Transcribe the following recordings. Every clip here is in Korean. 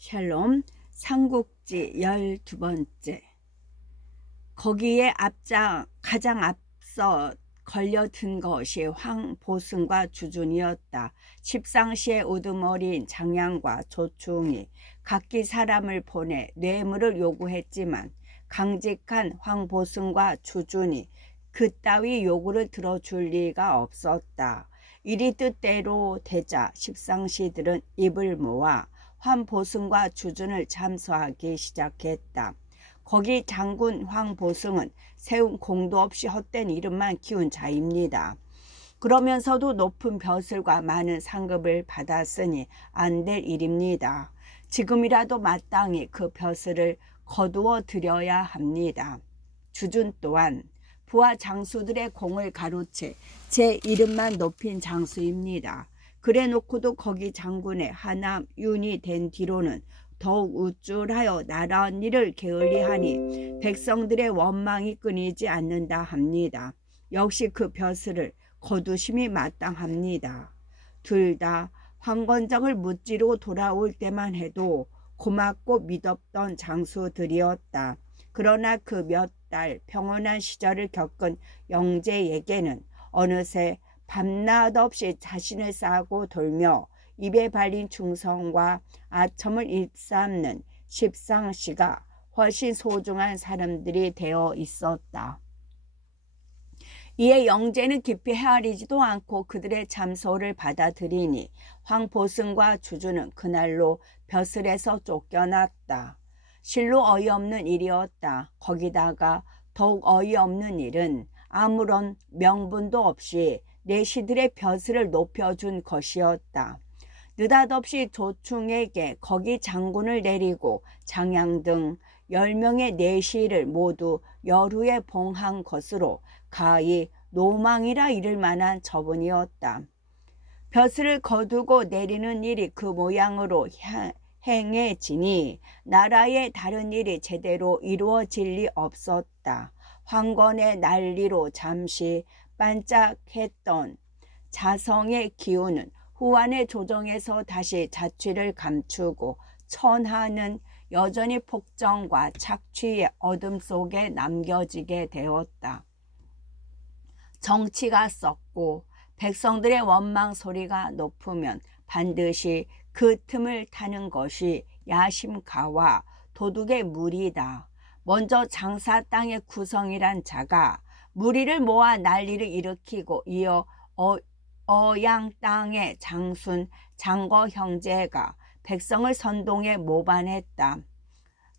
샬롬 삼국지 12번째. 거기에 가장 앞서 걸려든 것이 황보승과 주준이었다. 십상시의 우두머리인 장양과 조충이 각기 사람을 보내 뇌물을 요구했지만 강직한 황보승과 주준이 그따위 요구를 들어줄 리가 없었다. 이리 뜻대로 되자 십상시들은 입을 모아 황보승과 주준을 참소하기 시작했다. 거기 장군 황보승은 세운 공도 없이 헛된 이름만 키운 자입니다. 그러면서도 높은 벼슬과 많은 상급을 받았으니 안 될 일입니다. 지금이라도 마땅히 그 벼슬을 거두어 드려야 합니다. 주준 또한 부하 장수들의 공을 가로채 제 이름만 높인 장수입니다. 그래 놓고도 거기 장군의 하남 윤이 된 뒤로는 더욱 우쭐하여 나라한 일을 게을리하니 백성들의 원망이 끊이지 않는다 합니다. 역시 그 벼슬을 거두심이 마땅합니다. 둘 다 황건적을 무찌르고 돌아올 때만 해도 고맙고 믿었던 장수들이었다. 그러나 그 몇 달 평온한 시절을 겪은 영제에게는 어느새 밤낮 없이 자신을 싸고 돌며 입에 발린 충성과 아첨을 입삼는 십상시가 훨씬 소중한 사람들이 되어 있었다. 이에 영제는 깊이 헤아리지도 않고 그들의 참소를 받아들이니 황보승과 주준은 그날로 벼슬에서 쫓겨났다. 실로 어이없는 일이었다. 거기다가 더욱 어이없는 일은 아무런 명분도 없이 내시들의 벼슬을 높여준 것이었다. 느닷없이 조충에게 거기 장군을 내리고 장양 등 10명의 내시를 모두 열후에 봉한 것으로 가히 노망이라 이를 만한 처분이었다. 벼슬을 거두고 내리는 일이 그 모양으로 행해지니 나라의 다른 일이 제대로 이루어질 리 없었다. 황건의 난리로 잠시 반짝했던 자성의 기운은 후한의 조정에서 다시 자취를 감추고 천하는 여전히 폭정과 착취의 어둠 속에 남겨지게 되었다. 정치가 썩고 백성들의 원망 소리가 높으면 반드시 그 틈을 타는 것이 야심가와 도둑의 무리다. 먼저 장사 땅의 구성이란 자가 무리를 모아 난리를 일으키고 이어 어양 땅의 장순 장거 형제가 백성을 선동해 모반했다.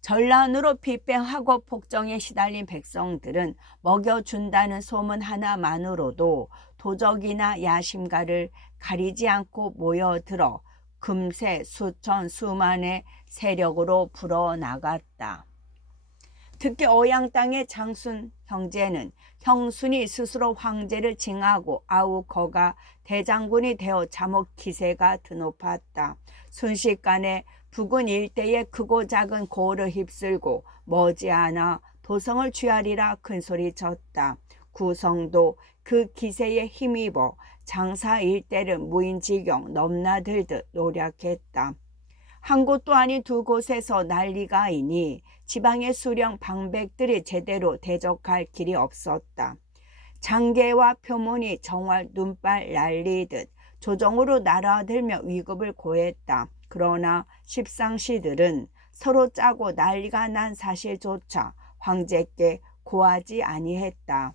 전란으로 빗병하고 폭정에 시달린 백성들은 먹여준다는 소문 하나만으로도 도적이나 야심가를 가리지 않고 모여들어 금세 수천 수만의 세력으로 불어나갔다. 특히 어양 땅의 장순 형제는 형순이 스스로 황제를 징하고 아우거가 대장군이 되어 잠옷 기세가 드높았다. 순식간에 부근 일대에 크고 작은 고을을 휩쓸고 머지않아 도성을 취하리라 큰소리쳤다. 구성도 그 기세에 힘입어 장사 일대를 무인지경 넘나들듯 노력했다. 한 곳도 아닌 두 곳에서 난리가 이니 지방의 수령 방백들이 제대로 대적할 길이 없었다. 장계와 표문이 정말 눈발 날리듯 조정으로 날아들며 위급을 고했다. 그러나 십상시들은 서로 짜고 난리가 난 사실조차 황제께 고하지 아니했다.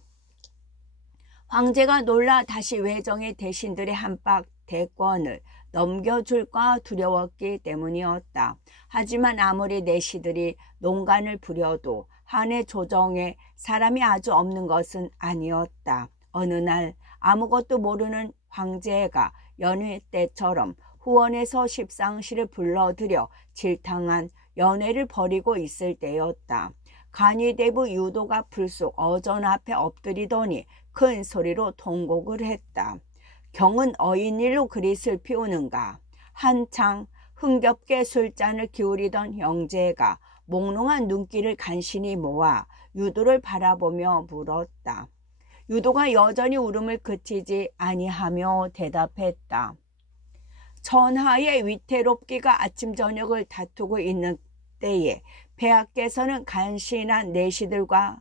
황제가 놀라 다시 외정의 대신들의 한박 대권을 넘겨줄까 두려웠기 때문이었다. 하지만 아무리 내시들이 농간을 부려도 한해 조정에 사람이 아주 없는 것은 아니었다. 어느 날 아무것도 모르는 황제가 연회 때처럼 후원에서 십상시를 불러들여 질탕한 연회를 벌이고 있을 때였다. 간이대부 유도가 불쑥 어전 앞에 엎드리더니 큰 소리로 통곡을 했다. 경은 어인일로 그리 슬피 우는가. 한창 흥겹게 술잔을 기울이던 형제가 몽롱한 눈길을 간신히 모아 유도를 바라보며 물었다. 유도가 여전히 울음을 그치지 아니하며 대답했다. 천하의 위태롭기가 아침 저녁을 다투고 있는 때에 폐하께서는 간사한 내시들과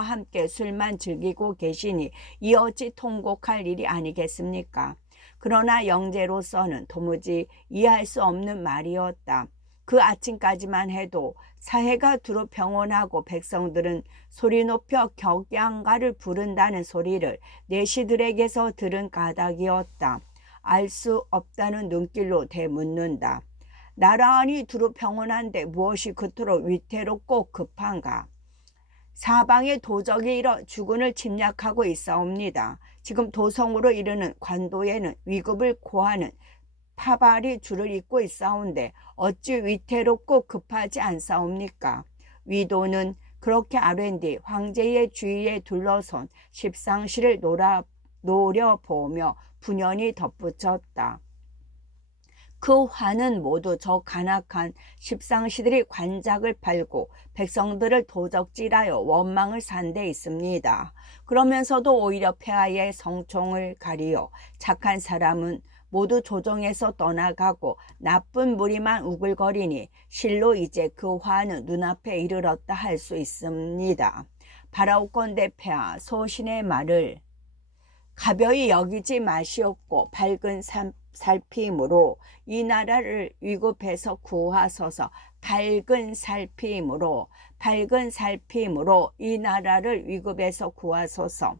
함께 술만 즐기고 계시니 이 어찌 통곡할 일이 아니겠습니까? 그러나 영제로서는 도무지 이해할 수 없는 말이었다. 그 아침까지만 해도 사해가 두루 평온하고 백성들은 소리 높여 격양가를 부른다는 소리를 내시들에게서 들은 까닭이었다. 알 수 없다는 눈길로 되묻는다. 나라하니 두루 평온한데 무엇이 그토록 위태롭고 급한가? 사방에 도적이 일어 주군을 침략하고 있사옵니다. 지금 도성으로 이르는 관도에는 위급을 고하는 파발이 줄을 잇고 있사온데 어찌 위태롭고 급하지 않사옵니까? 위도는 그렇게 아뢰는디 황제의 주위에 둘러선 십상시를 노려보며 분연히 덧붙였다. 그 화는 모두 저 간악한 십상시들이 관작을 팔고 백성들을 도적질하여 원망을 산 데 있습니다. 그러면서도 오히려 폐하의 성총을 가리어 착한 사람은 모두 조정에서 떠나가고 나쁜 무리만 우글거리니 실로 이제 그 화는 눈앞에 이르렀다 할 수 있습니다. 바라옵건대 폐하, 소신의 말을 가벼이 여기지 마시옵고 밝은 살피임으로 이 나라를 위급해서 구하소서. 밝은 살피임으로 이 나라를 위급에서 구하소서.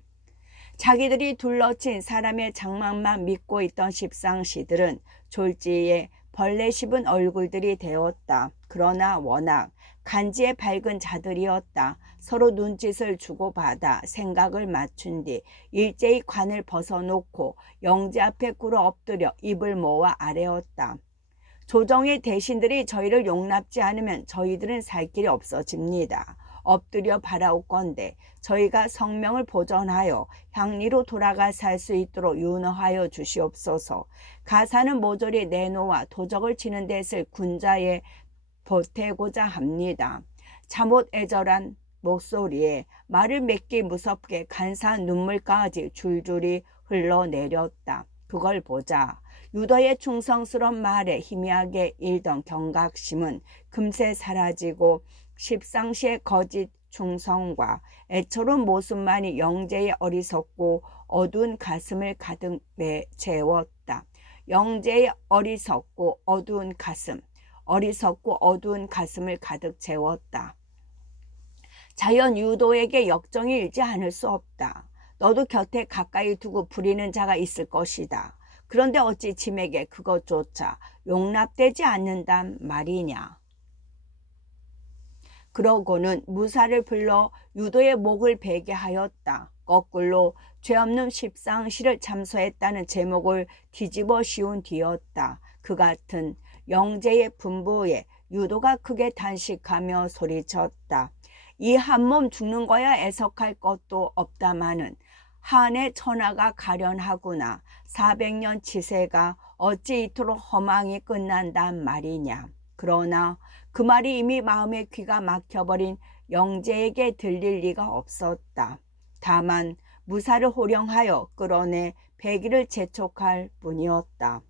자기들이 둘러친 사람의 장막만 믿고 있던 십상시들은 졸지에 벌레 씹은 얼굴들이 되었다. 그러나 워낙 간지에 밝은 자들이었다. 서로 눈짓을 주고받아 생각을 맞춘 뒤 일제히 관을 벗어놓고 영제 앞에 꿇어 엎드려 입을 모아 아뢰었다. 조정의 대신들이 저희를 용납지 않으면 저희들은 살 길이 없어집니다. 엎드려 바라옵건대 저희가 성명을 보존하여 향리로 돌아가 살 수 있도록 윤허하여 주시옵소서. 가사는 모조리 내놓아 도적을 치는 데를 군자에 보태고자 합니다. 잠옷 애절한 목소리에 말을 맺기 무섭게 간사한 눈물까지 줄줄이 흘러내렸다. 그걸 보자 유도의 충성스러운 말에 희미하게 일던 경각심은 금세 사라지고 십상시의 거짓 충성과 애처로운 모습만이 영제의 어리석고 어두운 가슴을 가득 채웠다. 영제의 어리석고 어두운 가슴을 가득 채웠다. 자연 유도에게 역정이 일지 않을 수 없다. 너도 곁에 가까이 두고 부리는 자가 있을 것이다. 그런데 어찌 짐에게 그것조차 용납되지 않는단 말이냐. 그러고는 무사를 불러 유도의 목을 베게 하였다. 거꾸로 죄 없는 십상시를 참소했다는 제목을 뒤집어 씌운 뒤였다. 그 같은 영제의 분부에 유도가 크게 단식하며 소리쳤다. 이 한 몸 죽는 거야 애석할 것도 없다마는 한의 천하가 가련하구나. 400년 치세가 어찌 이토록 허망이 끝난단 말이냐. 그러나 그 말이 이미 마음의 귀가 막혀버린 영제에게 들릴 리가 없었다. 다만 무사를 호령하여 끌어내 배기를 재촉할 뿐이었다.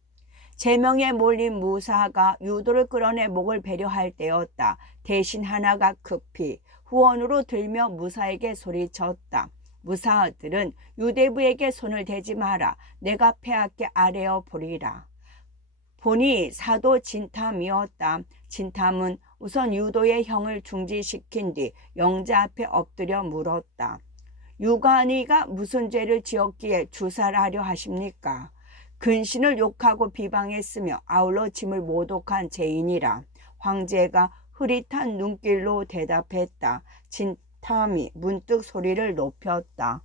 제명에 몰린 무사가 유도를 끌어내 목을 베려할 때였다. 대신 하나가 급히 후원으로 들며 무사에게 소리쳤다. 무사들은 유대부에게 손을 대지 마라. 내가 폐하께 아뢰어 보리라. 보니 사도 진탐이었다. 진탐은 우선 유도의 형을 중지시킨 뒤 영제 앞에 엎드려 물었다. 유관이가 무슨 죄를 지었기에 주살하려 하십니까? 근신을 욕하고 비방했으며 아울러 짐을 모독한 죄인이라. 황제가 흐릿한 눈길로 대답했다. 진탐이 문득 소리를 높였다.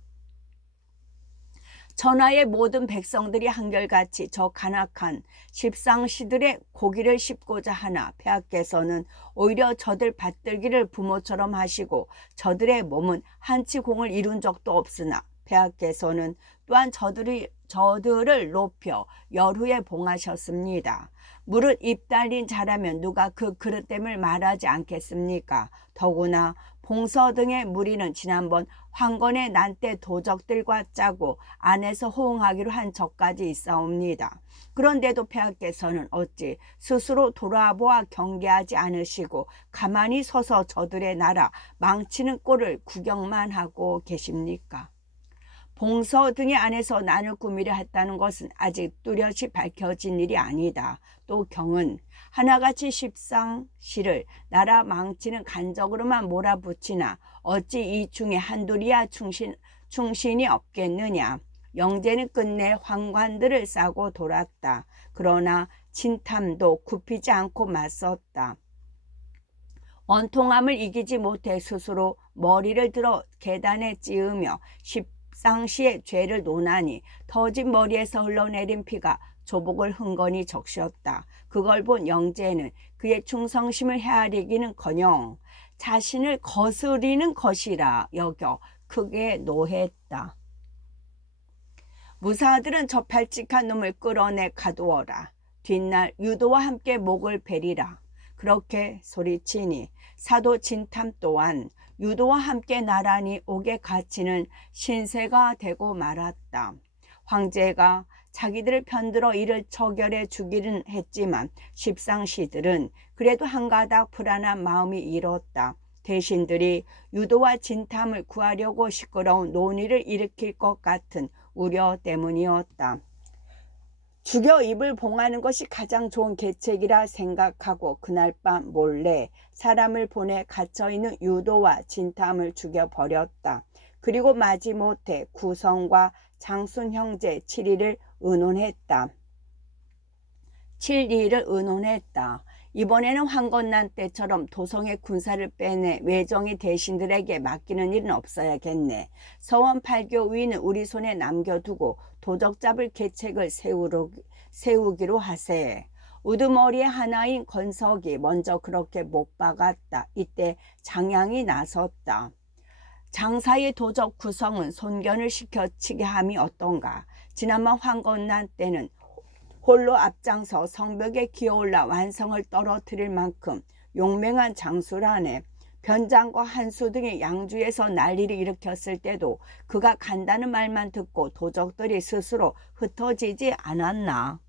천하의 모든 백성들이 한결같이 저 간악한 십상시들의 고기를 씹고자 하나 폐하께서는 오히려 저들 받들기를 부모처럼 하시고 저들의 몸은 한치 공을 이룬 적도 없으나 폐하께서는 또한 저들을 높여 열후에 봉하셨습니다. 무릇 입 달린 자라면 누가 그 그릇됨을 말하지 않겠습니까? 더구나 봉서 등의 무리는 지난번 황건의 난때 도적들과 짜고 안에서 호응하기로 한 적까지 있사옵니다. 그런데도 폐하께서는 어찌 스스로 돌아보아 경계하지 않으시고 가만히 서서 저들의 나라 망치는 꼴을 구경만 하고 계십니까? 봉서 등의 안에서 난을 꾸미려 했다는 것은 아직 뚜렷이 밝혀진 일이 아니다. 또 경은 하나같이 십상시를 나라 망치는 간적으로만 몰아붙이나 어찌 이 중에 한둘이야 충신이 없겠느냐. 영제는 끝내 황관들을 싸고 돌았다. 그러나 진탐도 굽히지 않고 맞섰다. 원통함을 이기지 못해 스스로 머리를 들어 계단에 찌으며 십상시의 죄를 논하니 터진 머리에서 흘러내린 피가 조복을 흥건히 적셨다. 그걸 본 영제는 그의 충성심을 헤아리기는커녕 자신을 거스리는 것이라 여겨 크게 노했다. 무사들은 저 발칙한 놈을 끌어내 가두어라. 뒷날 유도와 함께 목을 베리라. 그렇게 소리치니 사도 진탐 또한 유도와 함께 나란히 옥에 갇히는 신세가 되고 말았다. 황제가 자기들을 편들어 이를 처결해 주기는 했지만 십상시들은 그래도 한가닥 불안한 마음이 일었다. 대신들이 유도와 진탐을 구하려고 시끄러운 논의를 일으킬 것 같은 우려 때문이었다. 죽여 입을 봉하는 것이 가장 좋은 계책이라 생각하고 그날 밤 몰래 사람을 보내 갇혀있는 유도와 진탐을 죽여버렸다. 그리고 마지못해 구성과 장순 형제 7일을 의논했다. 이번에는 황건난 때처럼 도성의 군사를 빼내 외정의 대신들에게 맡기는 일은 없어야겠네. 서원 8교 위는 우리 손에 남겨두고 도적 잡을 계책을 세우기로 하세. 우두머리의 하나인 건석이 먼저 그렇게 못 박았다. 이때 장양이 나섰다. 장사의 도적 구성은 손견을 시켜치게 함이 어떤가. 지난번 황건난 때는 홀로 앞장서 성벽에 기어올라 완성을 떨어뜨릴 만큼 용맹한 장수라네. 변장과 한수 등의 양주에서 난리를 일으켰을 때도 그가 간다는 말만 듣고 도적들이 스스로 흩어지지 않았나.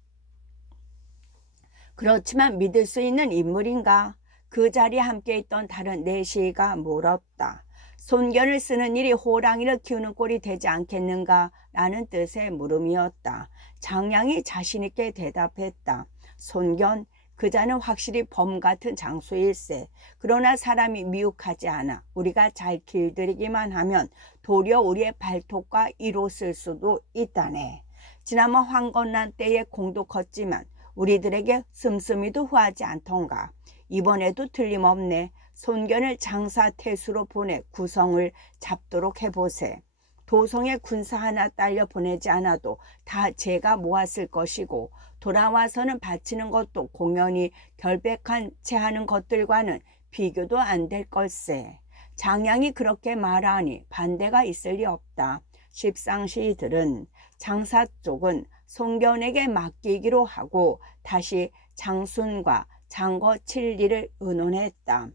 그렇지만 믿을 수 있는 인물인가? 그 자리에 함께 있던 다른 내시가 물었다. 손견을 쓰는 일이 호랑이를 키우는 꼴이 되지 않겠는가? 라는 뜻의 물음이었다. 장양이 자신있게 대답했다. 손견, 그자는 확실히 범 같은 장수일세. 그러나 사람이 미혹하지 않아. 우리가 잘 길들이기만 하면 도리어 우리의 발톱과 이로쓸 수도 있다네. 지난번 황건난 때의 공도 컸지만 우리들에게 씀씀이도 후하지 않던가. 이번에도 틀림없네. 손견을 장사 태수로 보내 구성을 잡도록 해보세. 도성에 군사 하나 딸려 보내지 않아도 다 제가 모았을 것이고 돌아와서는 바치는 것도 공연히 결백한 채 하는 것들과는 비교도 안 될 걸세. 장양이 그렇게 말하니 반대가 있을 리 없다. 십상시들은 장사 쪽은 손견에게 맡기기로 하고 다시 장순과 장거 칠리를 의논했다.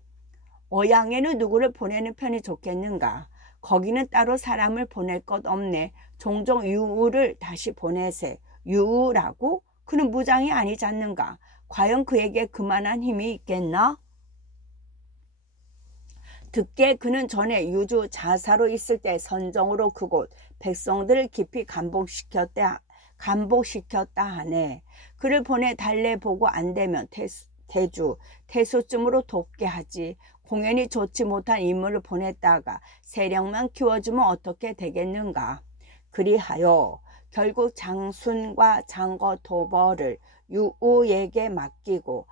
어양에는 누구를 보내는 편이 좋겠는가? 거기는 따로 사람을 보낼 것 없네. 종종 유우를 다시 보내세. 유우라고? 그는 무장이 아니지 않는가? 과연 그에게 그만한 힘이 있겠나? 듣기에 그는 전에 유주 자사로 있을 때 선정으로 그곳 백성들을 깊이 감복시켰다 하네. 그를 보내 달래보고 안 되면 태수쯤으로 돕게 하지. 공연히 좋지 못한 인물을 보냈다가 세력만 키워주면 어떻게 되겠는가. 그리하여 결국 장순과 장거 도벌을 유우에게 맡기고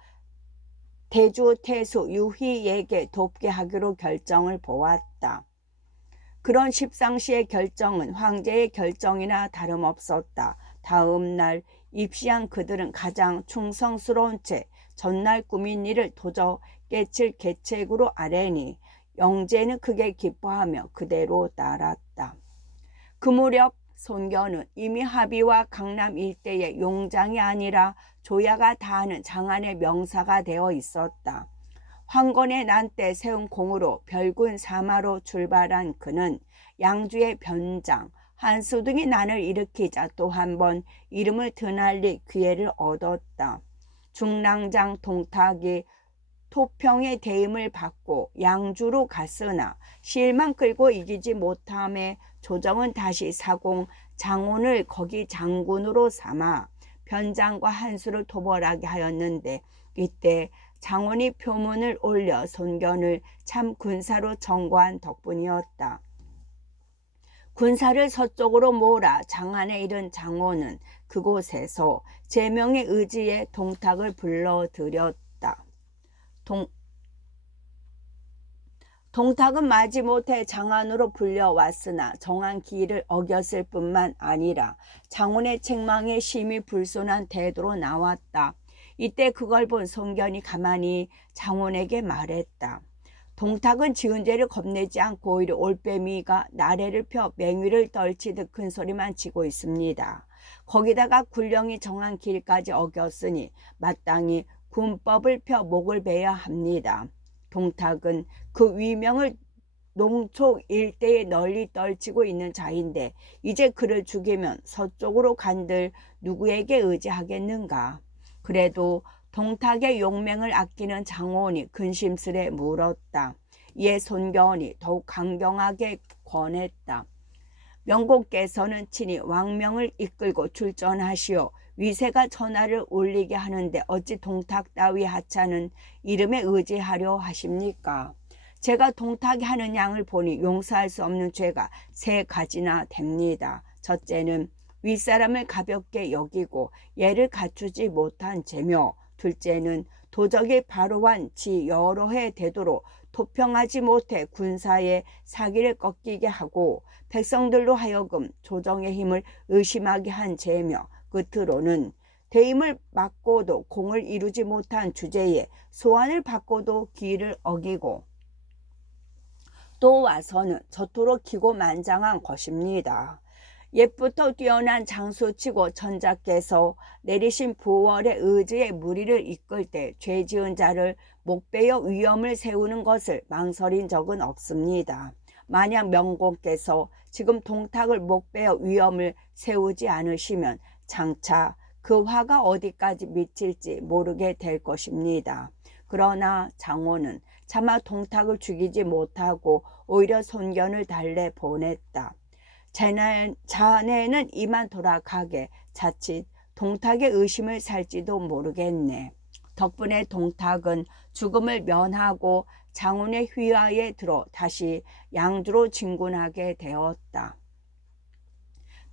대주 태수 유희에게 돕게 하기로 결정을 보았다. 그런 십상시의 결정은 황제의 결정이나 다름없었다. 다음 날 입시한 그들은 가장 충성스러운 채 전날 꾸민 일을 도적 깨칠 계책으로 아뢰니 영제는 크게 기뻐하며 그대로 따랐다. 그 무렵 손견은 이미 합의와 강남 일대의 용장이 아니라 조야가 다하는 장안의 명사가 되어 있었다. 황건의 난때 세운 공으로 별군 사마로 출발한 그는 양주의 변장, 한수 등이 난을 일으키자 또 한 번 이름을 드날릴 기회를 얻었다. 중랑장 동탁이 토평의 대임을 받고 양주로 갔으나 실만 끌고 이기지 못함에 조정은 다시 사공 장원을 거기 장군으로 삼아 변장과 한수를 토벌하게 하였는데, 이때 장원이 표문을 올려 손견을 참 군사로 청구한 덕분이었다. 군사를 서쪽으로 몰아 장안에 이른 장원은 그곳에서 제명의 의지에 동탁을 불러들였다. 동탁은 마지못해 장안으로 불려왔으나 정한 기일을 어겼을 뿐만 아니라 장원의 책망에 심히 불손한 태도로 나왔다. 이때 그걸 본 손견이 가만히 장원에게 말했다. 동탁은 지은 죄를 겁내지 않고 오히려 올빼미가 나래를 펴 맹위를 떨치듯 큰 소리만 치고 있습니다. 거기다가 굴령이 정한 길까지 어겼으니 마땅히 군법을 펴 목을 베야 합니다. 동탁은 그 위명을 농촌 일대에 널리 떨치고 있는 자인데 이제 그를 죽이면 서쪽으로 간들 누구에게 의지하겠는가. 그래도 동탁의 용맹을 아끼는 장원이 근심스레 물었다. 이에 손견이 더욱 강경하게 권했다. 명곡께서는 친히 왕명을 이끌고 출전하시어 위세가 전하를 올리게 하는데 어찌 동탁 따위 하찮은 이름에 의지하려 하십니까? 제가 동탁이 하는 양을 보니 용서할 수 없는 죄가 3가지나 됩니다. 첫째는 윗사람을 가볍게 여기고 예를 갖추지 못한 죄며, 둘째는 도적이 바로한 지 여러 해 되도록 토평하지 못해 군사의 사기를 꺾이게 하고 백성들로 하여금 조정의 힘을 의심하게 한 죄며, 끝으로는 대임을 맡고도 공을 이루지 못한 주제에 소환을 받고도 기일을 어기고 또 와서는 저토록 기고만장한 것입니다. 옛부터 뛰어난 장수치고 천자께서 내리신 부월의 의지에 무리를 이끌 때 죄 지은 자를 목베어 위험을 세우는 것을 망설인 적은 없습니다. 만약 명공께서 지금 동탁을 목베어 위험을 세우지 않으시면 장차 그 화가 어디까지 미칠지 모르게 될 것입니다. 그러나 장원은 차마 동탁을 죽이지 못하고 오히려 손견을 달래 보냈다. 자네는 이만 돌아가게 자칫 동탁의 의심을 살지도 모르겠네. 덕분에 동탁은 죽음을 면하고 장원의 휘하에 들어 다시 양주로 진군하게 되었다.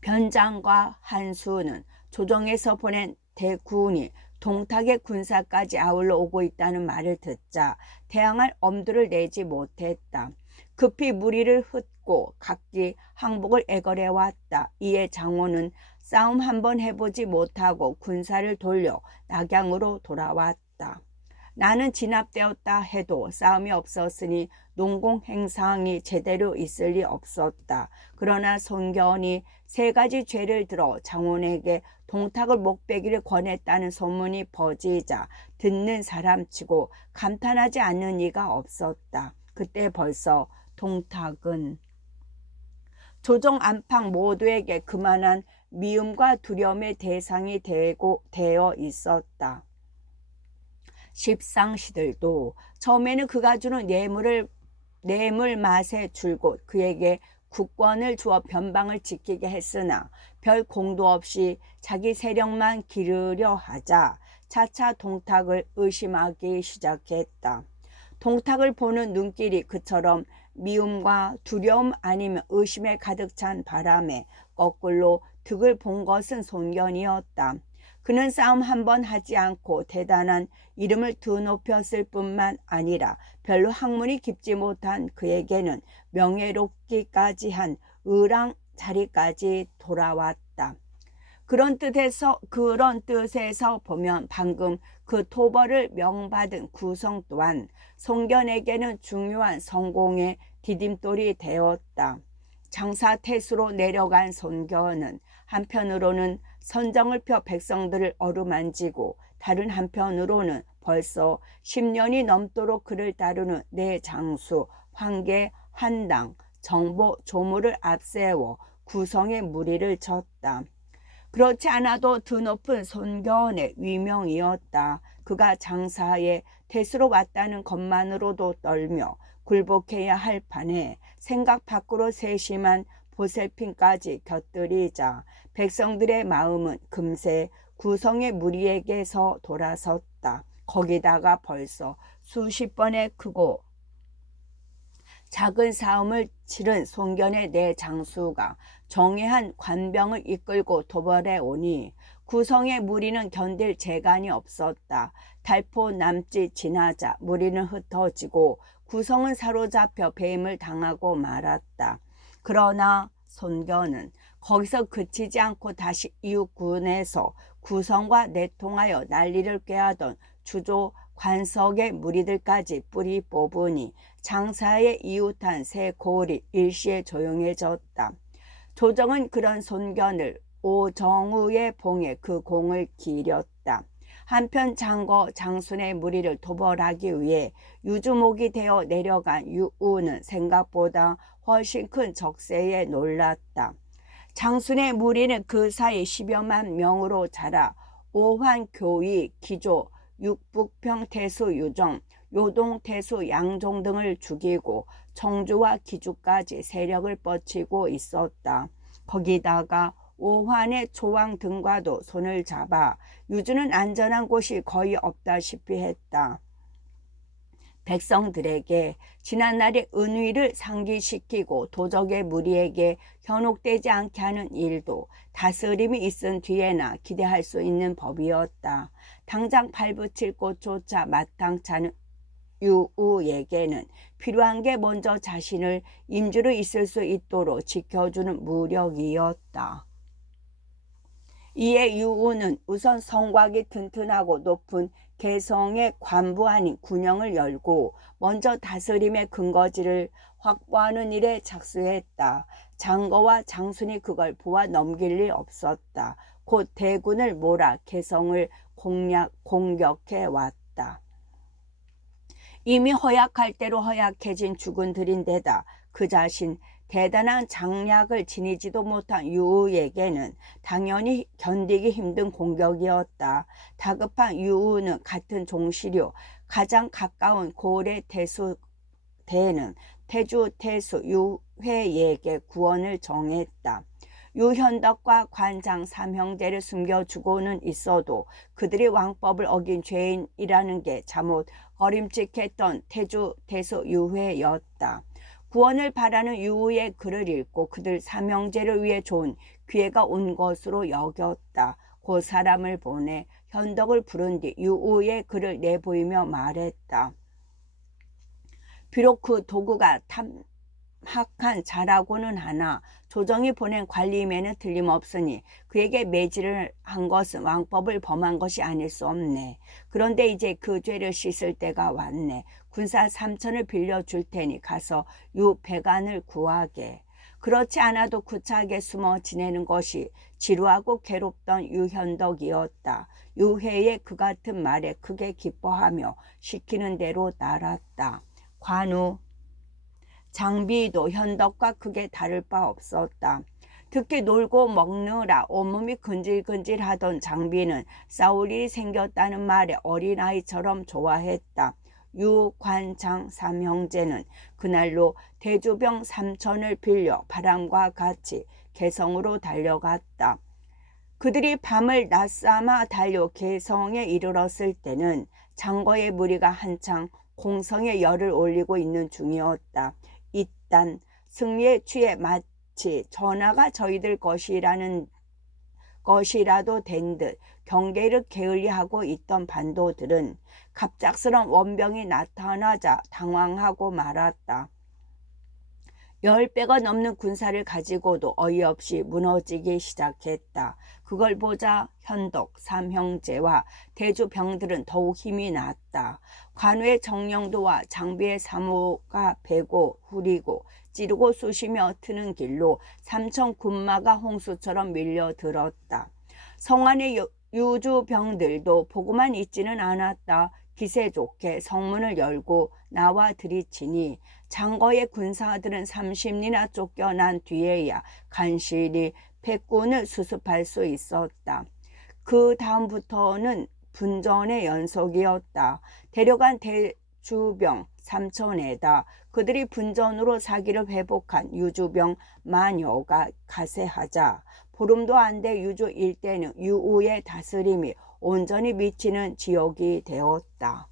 변장과 한수는 조정에서 보낸 대군이 동탁의 군사까지 아울러 오고 있다는 말을 듣자 대항할 엄두를 내지 못했다. 급히 무리를 흩고 각기 항복을 애걸해왔다. 이에 장원은 싸움 한번 해보지 못하고 군사를 돌려 낙양으로 돌아왔다. 나는 진압되었다 해도 싸움이 없었으니 농공 행상이 제대로 있을 리 없었다. 그러나 손견이 3가지 죄를 들어 장원에게 동탁을 목베기를 권했다는 소문이 퍼지자 듣는 사람치고 감탄하지 않는 이가 없었다. 그때 벌써 동탁은 조정 안팎 모두에게 그만한 미움과 두려움의 대상이 되어 있었다. 십상시들도 처음에는 그가 주는 뇌물 맛에 줄곧 그에게 국권을 주어 변방을 지키게 했으나 별 공도 없이 자기 세력만 기르려 하자 차차 동탁을 의심하기 시작했다. 동탁을 보는 눈길이 그처럼 미움과 두려움 아니면 의심에 가득 찬 바람에 거꾸로 득을 본 것은 손견이었다. 그는 싸움 한번 하지 않고 대단한 이름을 드높였을 뿐만 아니라 별로 학문이 깊지 못한 그에게는 명예롭기까지 한 의랑 자리까지 돌아왔다. 그런 뜻에서 보면 방금 그 토벌을 명받은 구성 또한 손견에게는 중요한 성공의 디딤돌이 되었다. 장사태수로 내려간 손견은 한편으로는 선정을 펴 백성들을 어루만지고 다른 한편으로는 벌써 10년이 넘도록 그를 따르는 내 장수, 황계, 한당, 정보, 조무를 앞세워 구성의 무리를 쳤다. 그렇지 않아도 드높은 손견의 위명이었다. 그가 장사에 대수로 왔다는 것만으로도 떨며 굴복해야 할 판에 생각 밖으로 세심한 보살핌까지 곁들이자 백성들의 마음은 금세 구성의 무리에게서 돌아섰다. 거기다가 벌써 수십 번의 크고 작은 싸움을 치른 손견의 내 장수가 정예한 관병을 이끌고 도벌해 오니 구성의 무리는 견딜 재간이 없었다. 달포 남짓 지나자 무리는 흩어지고 구성은 사로잡혀 배임을 당하고 말았다. 그러나 손견은 거기서 그치지 않고 다시 이웃군에서 구성과 내통하여 난리를 꾀하던 주조 관석의 무리들까지 뿌리 뽑으니 장사에 이웃한 새 고을이 일시에 조용해졌다. 조정은 그런 손견을 오정우의 봉에 그 공을 기렸다. 한편 장거 장순의 무리를 도벌하기 위해 유주목이 되어 내려간 유우는 생각보다 훨씬 큰 적세에 놀랐다. 장순의 무리는 그 사이 10여만 명으로 자라 오환, 교위, 기조, 육북평 태수 유정, 요동 태수 양종 등을 죽이고 청주와 기주까지 세력을 뻗치고 있었다. 거기다가 오환의 조왕 등과도 손을 잡아 유주는 안전한 곳이 거의 없다시피 했다. 백성들에게 지난날의 은위를 상기시키고 도적의 무리에게 현혹되지 않게 하는 일도 다스림이 있은 뒤에나 기대할 수 있는 법이었다. 당장 발붙일 곳조차 마땅찮은 유우에게는 필요한 게 먼저 자신을 임주로 있을 수 있도록 지켜주는 무력이었다. 이에 유우는 우선 성곽이 튼튼하고 높은 개성의 관부 아닌 군영을 열고 먼저 다스림의 근거지를 확보하는 일에 착수했다. 장거와 장순이 그걸 보아 넘길 리 없었다. 곧 대군을 몰아 개성을 공격해 왔다. 이미 허약할 대로 허약해진 주군들인데다 그 자신 대단한 장약을 지니지도 못한 유우에게는 당연히 견디기 힘든 공격이었다. 다급한 유우는 같은 종시료 가장 가까운 고을의 대수대는 태주 태수 유회에게 구원을 정했다. 유현덕과 관장 삼형제를 숨겨주고는 있어도 그들이 왕법을 어긴 죄인이라는 게 잠옷 어림칙했던 태주 태수 유회였다. 구원을 바라는 유우의 글을 읽고 그들 삼형제를 위해 좋은 기회가 온 것으로 여겼다. 그 사람을 보내 현덕을 부른 뒤 유우의 글을 내보이며 말했다. 비록 그 도구가 탐학한 자라고는 하나 조정이 보낸 관리임에는 틀림없으니 그에게 매질을 한 것은 왕법을 범한 것이 아닐 수 없네. 그런데 이제 그 죄를 씻을 때가 왔네. 군사 3천을 빌려줄 테니 가서 유배관을 구하게. 그렇지 않아도 구차하게 숨어 지내는 것이 지루하고 괴롭던 유현덕이었다. 유회의 그 같은 말에 크게 기뻐하며 시키는 대로 따랐다. 관우 장비도 현덕과 크게 다를 바 없었다. 특히 놀고 먹느라 온몸이 근질근질하던 장비는 싸울 일이 생겼다는 말에 어린아이처럼 좋아했다. 유관장 삼형제는 그날로 대주병 3천을 빌려 바람과 같이 개성으로 달려갔다. 그들이 밤을 낮삼아 달려 개성에 이르렀을 때는 장거의 무리가 한창 공성에 열을 올리고 있는 중이었다. 이딴 승리에 취해 마치 전하가 저희들 것이라도 된 듯 경계를 게을리하고 있던 반도들은 갑작스런 원병이 나타나자 당황하고 말았다. 10배가 넘는 군사를 가지고도 어이없이 무너지기 시작했다. 그걸 보자 현덕, 삼형제와 대주병들은 더욱 힘이 났다. 관우의 정령도와 장비의 사모가 베고 후리고 찌르고 쑤시며 트는 길로 3천 군마가 홍수처럼 밀려들었다. 성 안의 유주병들도 보고만 있지는 않았다. 기세 좋게 성문을 열고 나와 들이치니 장거의 군사들은 30리나 쫓겨난 뒤에야 간신히 패군을 수습할 수 있었다. 그 다음부터는 분전의 연속이었다. 데려간 대주병 3천에다 그들이 분전으로 사기를 회복한 유주병 만여가 가세하자 보름도 안 돼 유주 일대는 유우의 다스림이 온전히 미치는 지역이 되었다.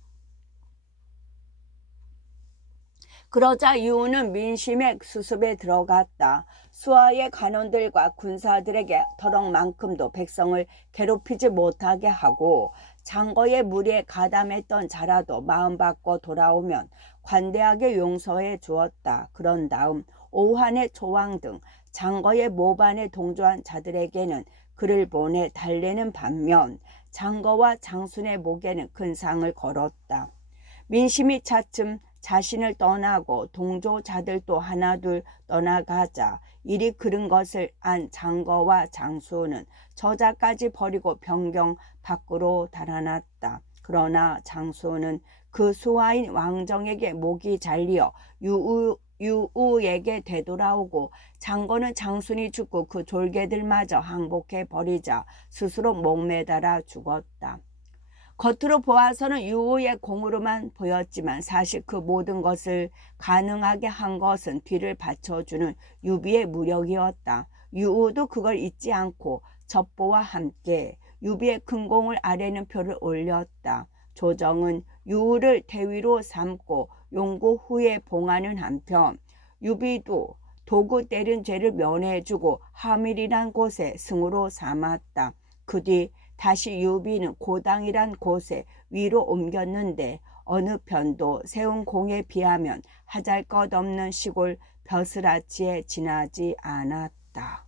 그러자 유우는 민심의 수습에 들어갔다. 수하의 간원들과 군사들에게 터럭만큼도 백성을 괴롭히지 못하게 하고 장거의 무리에 가담했던 자라도 마음 바꿔 돌아오면 관대하게 용서해 주었다. 그런 다음 오한의 초왕 등 장거의 모반에 동조한 자들에게는 그를 보내 달래는 반면 장거와 장순의 목에는 큰 상을 걸었다. 민심이 차츰 자신을 떠나고 동조자들도 하나둘 떠나가자 이리 그른 것을 안 장거와 장수는 저자까지 버리고 변경 밖으로 달아났다. 그러나 장수는 그 수하인 왕정에게 목이 잘리어 유우에게 되돌아오고 장거는 장순이 죽고 그 졸개들마저 항복해 버리자 스스로 목매달아 죽었다. 겉으로 보아서는 유우의 공으로만 보였지만 사실 그 모든 것을 가능하게 한 것은 뒤를 받쳐주는 유비의 무력이었다. 유우도 그걸 잊지 않고 첩보와 함께 유비의 큰 공을 아뢰는 표를 올렸다. 조정은 유우를 대위로 삼고 용고 후에 봉하는 한편 유비도 도구 때린 죄를 면해주고 하밀이란 곳에 승으로 삼았다. 그 뒤 다시 유비는 고당이란 곳에 위로 옮겼는데 어느 편도 세운 공에 비하면 하잘것없는 시골 벼슬아치에 지나지 않았다.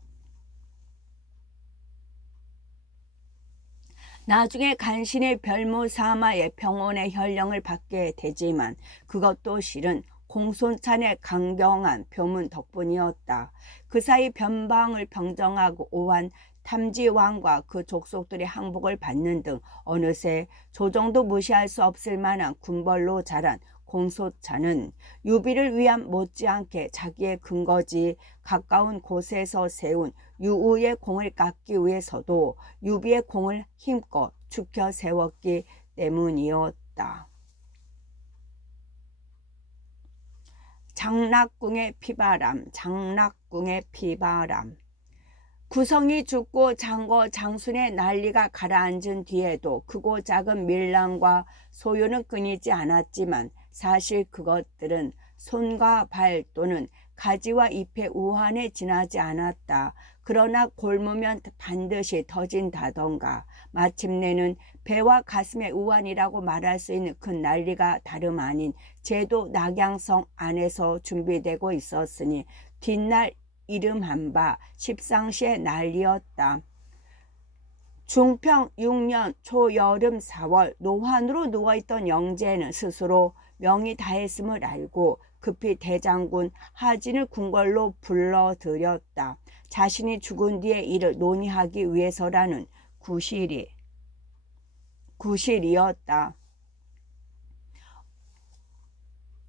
나중에 간신히 별무사마의 병원의 현령을 받게 되지만 그것도 실은 공손찬의 강경한 표문 덕분이었다. 그 사이 변방을 평정하고 오한 탐지왕과 그 족속들의 항복을 받는 등 어느새 조정도 무시할 수 없을 만한 군벌로 자란 공소찬은 유비를 위한 못지않게 자기의 근거지 가까운 곳에서 세운 유우의 공을 깎기 위해서도 유비의 공을 힘껏 축혀 세웠기 때문이었다. 장락궁의 피바람, 장락궁의 피바람. 구성이 죽고 장거 장순의 난리가 가라앉은 뒤에도 크고 작은 밀란과 소요는 끊이지 않았지만 사실 그것들은 손과 발 또는 가지와 잎의 우한에 지나지 않았다. 그러나 곪으면 반드시 터진다던가 마침내는 배와 가슴의 우한이라고 말할 수 있는 큰 난리가 다름 아닌 제도 낙양성 안에서 준비되고 있었으니 뒷날 이름한 바 십상시의 난리였다. 중평 6년 초여름 4월 노환으로 누워있던 영제는 스스로 명이 다했음을 알고 급히 대장군 하진을 궁궐로 불러들였다. 자신이 죽은 뒤에 이를 논의하기 위해서라는 구실이었다.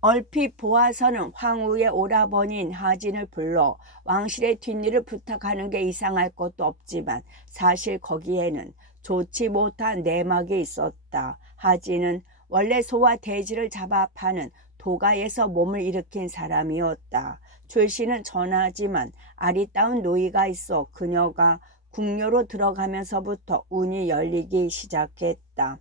얼핏 보아서는 황후의 오라버니인 하진을 불러 왕실의 뒷일을 부탁하는 게 이상할 것도 없지만 사실 거기에는 좋지 못한 내막이 있었다. 하진은 원래 소와 돼지를 잡아 파는 도가에서 몸을 일으킨 사람이었다. 출신은 전하지만 아리따운 노이가 있어 그녀가 궁녀로 들어가면서부터 운이 열리기 시작했다.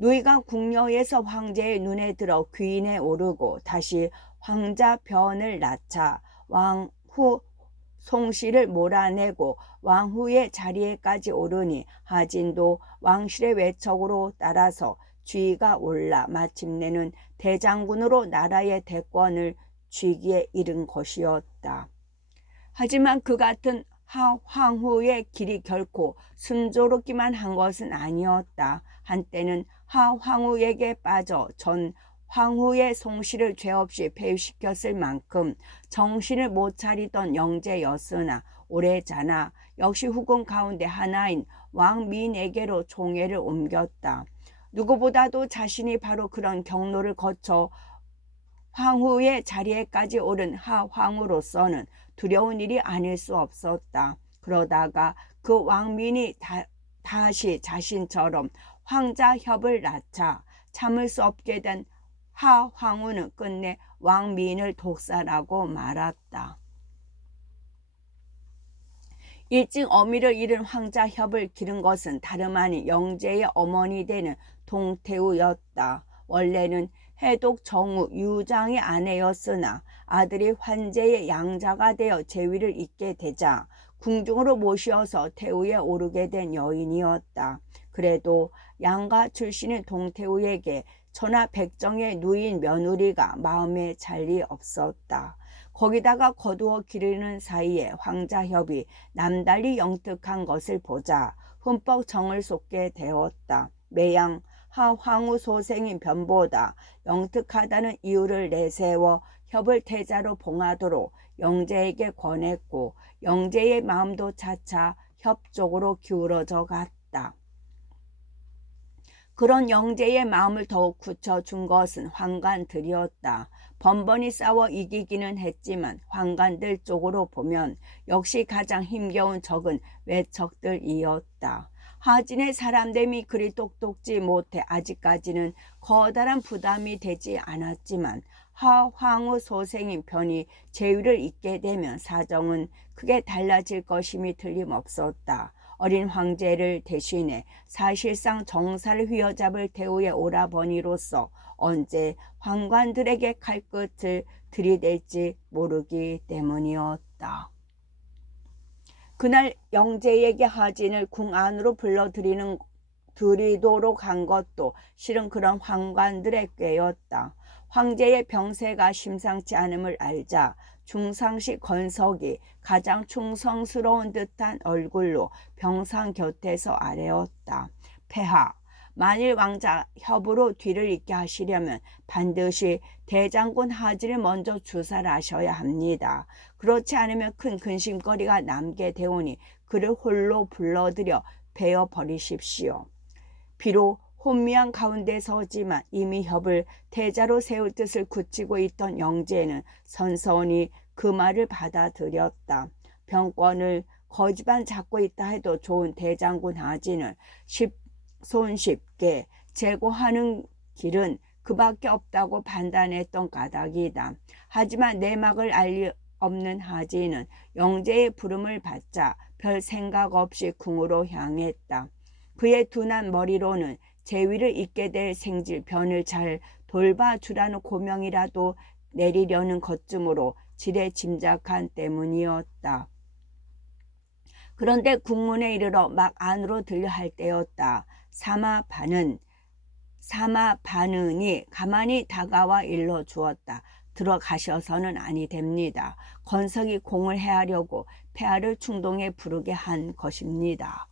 누이가 궁녀에서 황제의 눈에 들어 귀인에 오르고 다시 황자 변을 낳자 왕후 송씨를 몰아내고 왕후의 자리에까지 오르니 하진도 왕실의 외척으로 따라서 쥐가 올라 마침내는 대장군으로 나라의 대권을 쥐기에 이른 것이었다. 하지만 그 같은 하황후의 길이 결코 순조롭기만 한 것은 아니었다. 한때는 하황후에게 빠져 전 황후의 송씨를 죄 없이 폐위시켰을 만큼 정신을 못 차리던 영제였으나 오래자나 역시 후궁 가운데 하나인 왕민에게로 총애를 옮겼다. 누구보다도 자신이 바로 그런 경로를 거쳐 황후의 자리에까지 오른 하황후로서는 두려운 일이 아닐 수 없었다. 그러다가 그 왕민이 다시 자신처럼 황자협을 낳자 참을 수 없게 된 하황후는 끝내 왕민을 독살하고 말았다. 일찍 어미를 잃은 황자협을 기른 것은 다름 아닌 영제의 어머니 되는 동태우였다. 원래는 해독 정우 유장의 아내였으나 아들이 환제의 양자가 되어 제위를 잇게 되자 궁중으로 모셔서 태우에 오르게 된 여인이었다. 그래도 양가 출신인 동태우에게 천하 백정의 누인 며느리가 마음에 잘 리 없었다. 거기다가 거두어 기르는 사이에 황자협이 남달리 영특한 것을 보자 흠뻑 정을 쏟게 되었다. 매양 하황후 소생인 변보다 영특하다는 이유를 내세워 협을 태자로 봉하도록 영제에게 권했고 영제의 마음도 차차 협 쪽으로 기울어져 갔다. 그런 영제의 마음을 더욱 굳혀준 것은 환관들이었다. 번번이 싸워 이기기는 했지만 환관들 쪽으로 보면 역시 가장 힘겨운 적은 외척들이었다. 하진의 사람됨이 그리 똑똑지 못해 아직까지는 커다란 부담이 되지 않았지만 하황후 소생인 편이 제위를 잇게 되면 사정은 크게 달라질 것임이 틀림없었다. 어린 황제를 대신해 사실상 정사를 휘어잡을 태우의 오라버니로서 언제 황관들에게 칼끝을 들이댈지 모르기 때문이었다. 그날 영제에게 하진을 궁 안으로 드리도록 한 것도 실은 그런 황관들의 꾀였다. 황제의 병세가 심상치 않음을 알자 중상시 건석이 가장 충성스러운 듯한 얼굴로 병상 곁에서 아뢰었다. 폐하, 만일 왕자 협으로 뒤를 잇게 하시려면 반드시 대장군 하진을 먼저 주살하셔야 합니다. 그렇지 않으면 큰 근심거리가 남게 되오니 그를 홀로 불러들여 베어버리십시오. 비록 혼미한 가운데 서지만 이미 협을 태자로 세울 뜻을 굳히고 있던 영제는 선선히 그 말을 받아들였다. 병권을 거지만 잡고 있다 해도 좋은 대장군 하진을 손쉽게 제거하는 길은 그밖에 없다고 판단했던 까닭이다. 하지만 내막을 알 리 없는 하진은 영제의 부름을 받자 별 생각 없이 궁으로 향했다. 그의 둔한 머리로는 제위를 잇게 될 생질변을 잘 돌봐주라는 고명이라도 내리려는 것쯤으로 지레 짐작한 때문이었다. 그런데 궁문에 이르러 막 안으로 들려 할 때였다. 사마반은이 가만히 다가와 일러 주었다. 들어가셔서는 아니 됩니다. 건석이 공을 해하려고 폐하를 충동에 부르게 한 것입니다.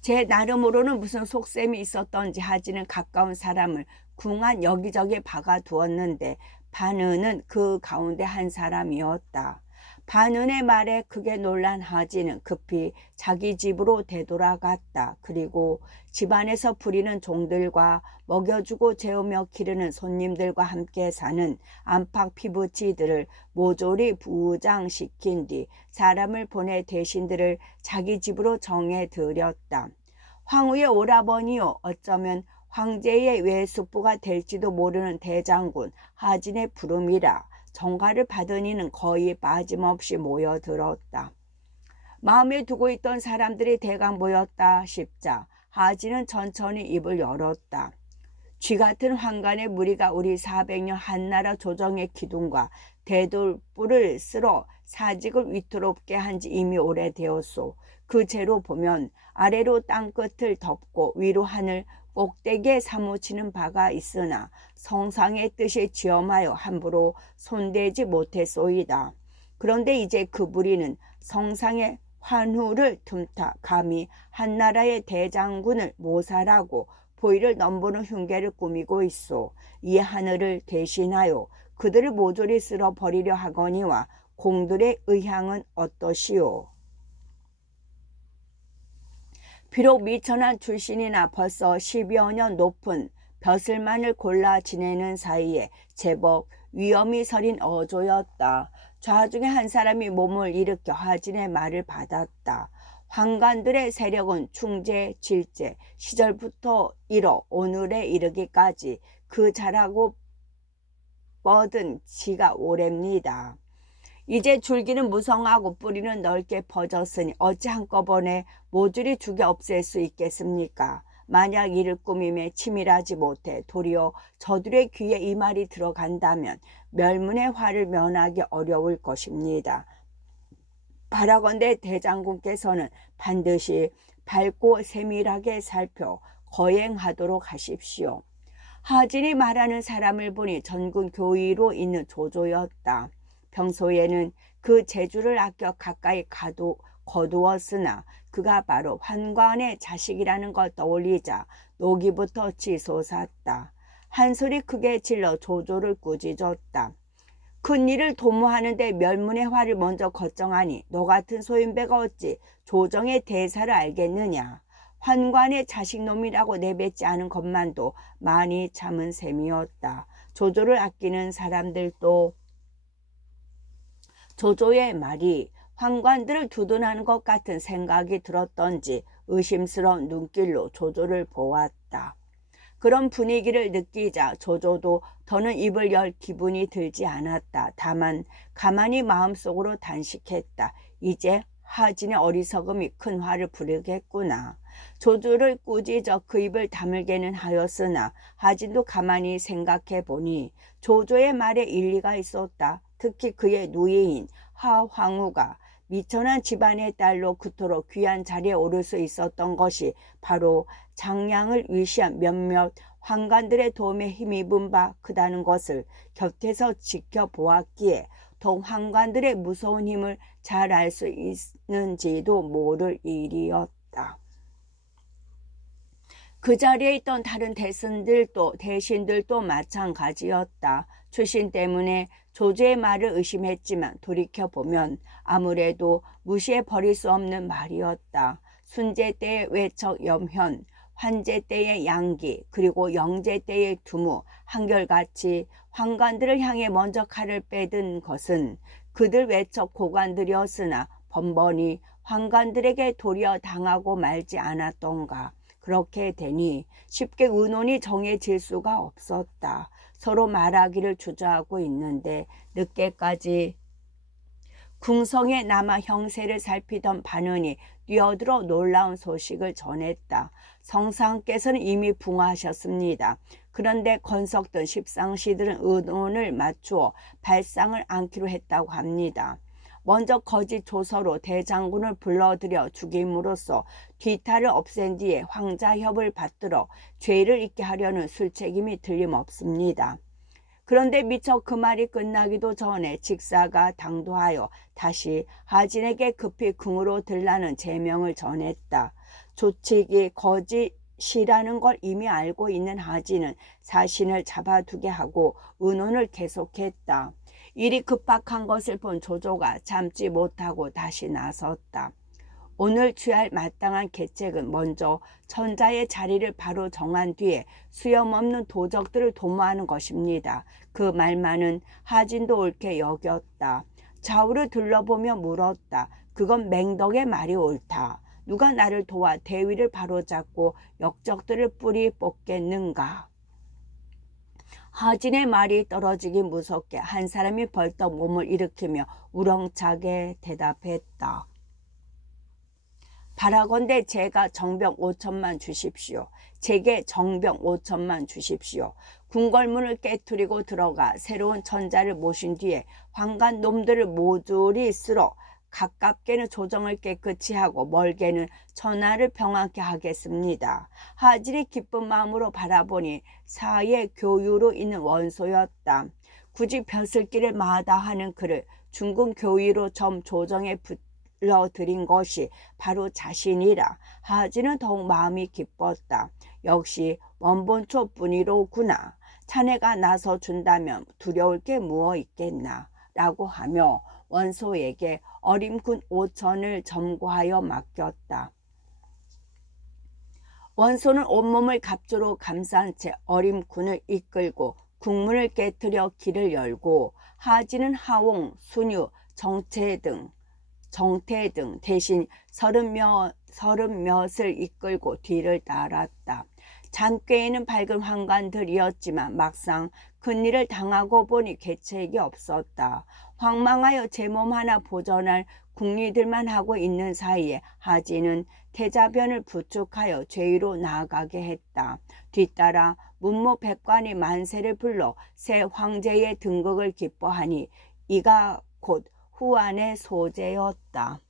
제 나름으로는 무슨 속셈이 있었던지 하진은 가까운 사람을 궁안 여기저기 박아두었는데 반은은 그 가운데 한 사람이었다. 반은의 말에 크게 놀란 하진은 급히 자기 집으로 되돌아갔다. 그리고 집안에서 부리는 종들과 먹여주고 재우며 기르는 손님들과 함께 사는 안팎 피부치들을 모조리 부장시킨 뒤 사람을 보내 대신들을 자기 집으로 정해 들였다. 황후의 오라버니요, 어쩌면 황제의 외숙부가 될지도 모르는 대장군 하진의 부름이라 정가를 받은 이는 거의 빠짐없이 모여들었다. 마음에 두고 있던 사람들이 대강 모였다 싶자 하진은 천천히 입을 열었다. 쥐 같은 황간의 무리가 우리 400년 한나라 조정의 기둥과 대돌불을 쓸어 사직을 위태롭게 한 지 이미 오래되었소. 그 죄로 보면 아래로 땅끝을 덮고 위로 하늘 꼭대기에 사무치는 바가 있으나 성상의 뜻에 지엄하여 함부로 손대지 못했소이다. 그런데 이제 그 무리는 성상의 환후를 틈타 감히 한나라의 대장군을 모살하고 보위를 넘보는 흉계를 꾸미고 있소. 이 하늘을 대신하여 그들을 모조리 쓸어버리려 하거니와 공들의 의향은 어떠시오? 비록 미천한 출신이나 벌써 10여 년 높은 벼슬만을 골라 지내는 사이에 제법 위험이 서린 어조였다. 좌중에 한 사람이 몸을 일으켜 하진의 말을 받았다. 환관들의 세력은 충제, 질제 시절부터 이뤄 오늘에 이르기까지 그 자라고 뻗은 지가 오랩니다. 이제 줄기는 무성하고 뿌리는 넓게 퍼졌으니 어찌 한꺼번에 모조리 죽여 없앨 수 있겠습니까? 만약 이를 꾸밈에 치밀하지 못해 도리어 저들의 귀에 이 말이 들어간다면 멸문의 화를 면하기 어려울 것입니다. 바라건대 대장군께서는 반드시 밝고 세밀하게 살펴 거행하도록 하십시오. 하진이 말하는 사람을 보니 전군 교의로 있는 조조였다. 평소에는 그 재주를 아껴 가까이 거두었으나 그가 바로 환관의 자식이라는 걸 떠올리자 노기부터 치솟았다. 한 소리 크게 질러 조조를 꾸짖었다. 큰일을 도모하는데 멸문의 화를 먼저 걱정하니 너 같은 소인배가 어찌 조정의 대사를 알겠느냐. 환관의 자식놈이라고 내뱉지 않은 것만도 많이 참은 셈이었다. 조조를 아끼는 사람들도 조조의 말이 환관들을 두둔하는 것 같은 생각이 들었던지 의심스러운 눈길로 조조를 보았다. 그런 분위기를 느끼자 조조도 더는 입을 열 기분이 들지 않았다. 다만 가만히 마음속으로 단식했다. 이제 하진의 어리석음이 큰 화를 부르겠구나. 조조를 꾸짖어 그 입을 다물게는 하였으나 하진도 가만히 생각해 보니 조조의 말에 일리가 있었다. 특히 그의 누이인 하황우가 미천한 집안의 딸로 그토록 귀한 자리에 오를 수 있었던 것이 바로 장량을 위시한 몇몇 환관들의 도움에 힘입은 바 크다는 것을 곁에서 지켜보았기에 더욱 환관들의 무서운 힘을 잘 알 수 있는지도 모를 일이었다. 그 자리에 있던 다른 대신들도 마찬가지였다. 출신 때문에 조조의 말을 의심했지만 돌이켜보면 아무래도 무시해 버릴 수 없는 말이었다. 순제 때의 외척 염현, 환제 때의 양기, 그리고 영제 때의 두무 한결같이 환관들을 향해 먼저 칼을 빼든 것은 그들 외척 고관들이었으나 번번이 환관들에게 도리어 당하고 말지 않았던가. 그렇게 되니 쉽게 의논이 정해질 수가 없었다. 서로 말하기를 주저하고 있는데 늦게까지 궁성에 남아 형세를 살피던 반은이 뛰어들어 놀라운 소식을 전했다. 성상께서는 이미 붕하셨습니다. 그런데 건석든 십상시들은 의논을 맞추어 발상을 안기로 했다고 합니다. 먼저 거짓 조서로 대장군을 불러들여 죽임으로써 뒤탈을 없앤 뒤에 황자협을 받들어 죄를 잊게 하려는 술책임이 틀림없습니다. 그런데 미처 그 말이 끝나기도 전에 직사가 당도하여 다시 하진에게 급히 궁으로 들라는 제명을 전했다. 조칙이 거짓이라는 걸 이미 알고 있는 하진은 자신을 잡아두게 하고 의논을 계속했다. 일이 급박한 것을 본 조조가 참지 못하고 다시 나섰다. 오늘 취할 마땅한 계책은 먼저 천자의 자리를 바로 정한 뒤에 수염없는 도적들을 도모하는 것입니다. 그 말만은 하진도 옳게 여겼다. 좌우를 둘러보며 물었다. 그건 맹덕의 말이 옳다. 누가 나를 도와 대위를 바로잡고 역적들을 뿌리 뽑겠는가. 하진의 말이 떨어지기 무섭게 한 사람이 벌떡 몸을 일으키며 우렁차게 대답했다. 바라건대 제가 정병 5천만 주십시오. 제게 정병 5천만 주십시오. 궁궐문을 깨트리고 들어가 새로운 천자를 모신 뒤에 환관 놈들을 모조리 쓸어 가깝게는 조정을 깨끗이 하고 멀게는 천하를 평안케 하겠습니다. 하진이 기쁜 마음으로 바라보니 사의 교유로 있는 원소였다. 굳이 벼슬길을 마다하는 그를 중궁 교유로 점 조정에 불러들인 것이 바로 자신이라 하진은 더욱 마음이 기뻤다. 역시 원본초 뿐이로구나. 자네가 나서준다면 두려울 게 무엇 있겠나 라고 하며 원소에게 어림군 5천을 점거하여 맡겼다. 원소는 온몸을 갑주로 감싼 채 어림군을 이끌고 국문을 깨뜨려 길을 열고 하진은 하옹, 순유, 정태 등 대신 서른몇을 이끌고 뒤를 따랐다. 잔꾀에는 밝은 환관들이었지만 막상 큰일을 당하고 보니 계책이 없었다. 황망하여 제 몸 하나 보전할 궁리들만 하고 있는 사이에 하진은 태자변을 부축하여 죄위로 나아가게 했다. 뒤따라 문무백관이 만세를 불러 새 황제의 등극을 기뻐하니 이가 곧 후안의 소재였다.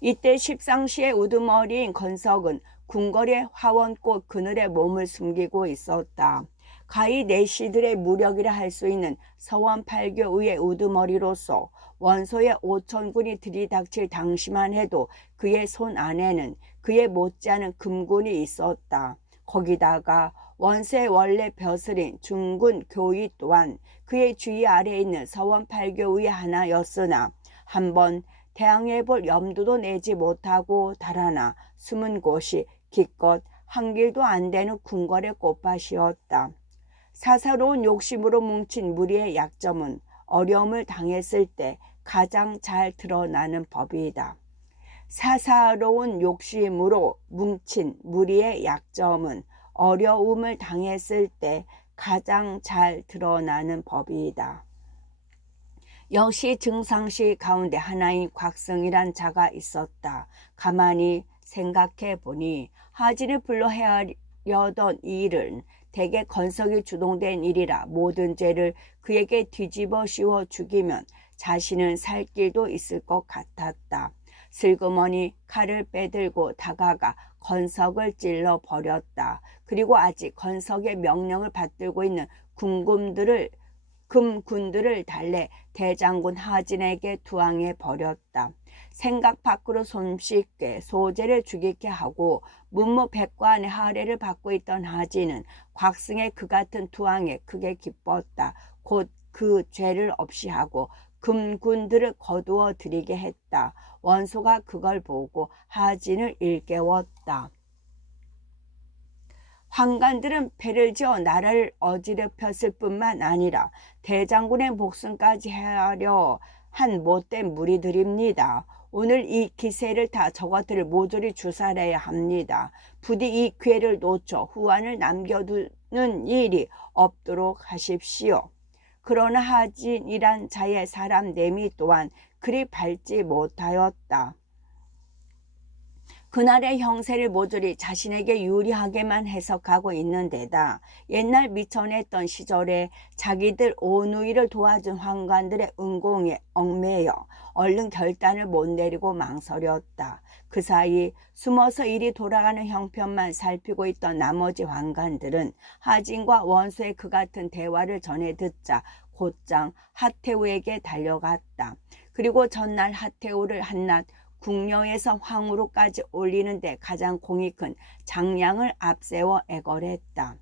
이때 십상시의 우두머리인 건석은 궁궐의 화원꽃 그늘에 몸을 숨기고 있었다. 가히 내시들의 무력이라 할 수 있는 서원팔교 의의 우두머리로서 원소의 5천군이 들이닥칠 당시만 해도 그의 손 안에는 그의 못지않은 금군이 있었다. 거기다가 원소의 원래 벼슬인 중군 교의 또한 그의 주의 아래에 있는 서원팔교의 하나였으나 한번 대항해볼 염두도 내지 못하고 달아나 숨은 곳이 기껏 한 길도 안 되는 궁궐의 꽃밭이었다. 사사로운 욕심으로 뭉친 무리의 약점은 어려움을 당했을 때 가장 잘 드러나는 법이다. 사사로운 욕심으로 뭉친 무리의 약점은 어려움을 당했을 때 가장 잘 드러나는 법이다. 역시 증상시 가운데 하나인 곽승이란 자가 있었다. 가만히 생각해 보니 하진을 불러 헤아려던 이 일은 대개 건석이 주동된 일이라 모든 죄를 그에게 뒤집어 씌워 죽이면 자신은 살 길도 있을 것 같았다. 슬그머니 칼을 빼들고 다가가 건석을 찔러 버렸다. 그리고 아직 건석의 명령을 받들고 있는 금군들을 달래 대장군 하진에게 투항해 버렸다. 생각 밖으로 손쉽게 소재를 죽이게 하고 문무백관의 할애를 받고 있던 하진은 곽승의 그 같은 투항에 크게 기뻤다. 곧 그 죄를 없이 하고 금군들을 거두어 들이게 했다. 원소가 그걸 보고 하진을 일깨웠다. 환관들은 패를 지어 나라를 어지럽혔을 뿐만 아니라 대장군의 목숨까지 헤아려 한 못된 무리들입니다. 오늘 이 기세를 타 저것들을 모조리 주살해야 합니다. 부디 이 기회를 놓쳐 후환을 남겨두는 일이 없도록 하십시오. 그러나 하진이란 자의 사람 내미 또한 그리 밝지 못하였다. 그날의 형세를 모조리 자신에게 유리하게만 해석하고 있는 데다 옛날 미천했던 시절에 자기들 온누이를 도와준 환관들의 은공에 얽매여 얼른 결단을 못 내리고 망설였다. 그 사이 숨어서 일이 돌아가는 형편만 살피고 있던 나머지 환관들은 하진과 원소의 그 같은 대화를 전해 듣자 곧장 하태우에게 달려갔다. 그리고 전날 하태우를 한낱 궁녀에서 황후로까지 올리는데 가장 공이 큰 장량을 앞세워 애걸했다.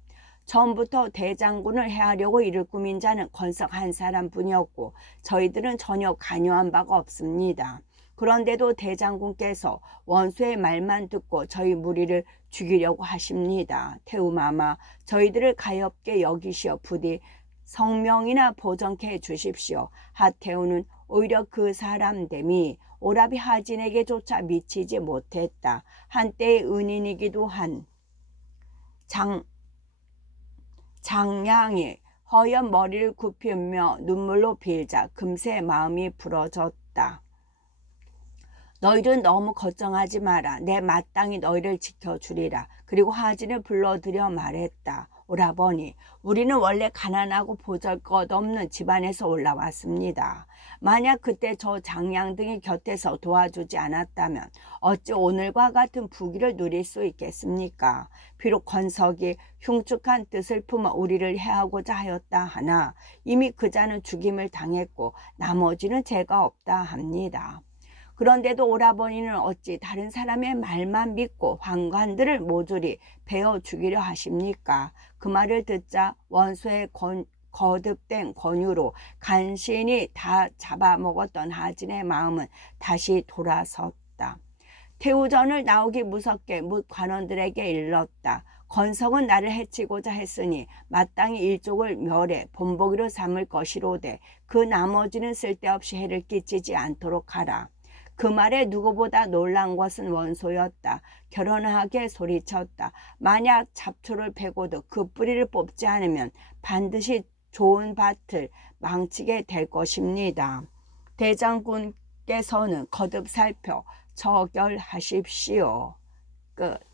처음부터 대장군을 해하려고 이를 꾸민 자는 건석 한 사람뿐이었고 저희들은 전혀 관여한 바가 없습니다. 그런데도 대장군께서 원수의 말만 듣고 저희 무리를 죽이려고 하십니다. 태우마마, 저희들을 가엾게 여기시어 부디 성명이나 보전케 해 주십시오. 하태우는 오히려 그 사람됨이 오라비 하진에게조차 미치지 못했다. 한때의 은인이기도 한 장량이 허연 머리를 굽히며 눈물로 빌자 금세 마음이 부러졌다. 너희들은 너무 걱정하지 마라. 내 마땅히 너희를 지켜주리라. 그리고 하진을 불러들여 말했다. 오라버니, 우리는 원래 가난하고 보잘것없는 집안에서 올라왔습니다. 만약 그때 저 장량 등이 곁에서 도와주지 않았다면 어찌 오늘과 같은 부귀를 누릴 수 있겠습니까? 비록 건석이 흉측한 뜻을 품어 우리를 해하고자 하였다 하나 이미 그자는 죽임을 당했고 나머지는 죄가 없다 합니다. 그런데도 오라버니는 어찌 다른 사람의 말만 믿고 환관들을 모조리 베어 죽이려 하십니까? 그 말을 듣자 원소의 거듭된 권유로 간신히 다 잡아먹었던 하진의 마음은 다시 돌아섰다. 태우전을 나오기 무섭게 뭇 관원들에게 일렀다. 건성은 나를 해치고자 했으니 마땅히 일족을 멸해 본보기로 삼을 것이로되 그 나머지는 쓸데없이 해를 끼치지 않도록 하라. 그 말에 누구보다 놀란 것은 원소였다. 결혼하게 소리쳤다. 만약 잡초를 패고도 그 뿌리를 뽑지 않으면 반드시 좋은 밭을 망치게 될 것입니다. 대장군께서는 거듭 살펴 처결하십시오. 끝.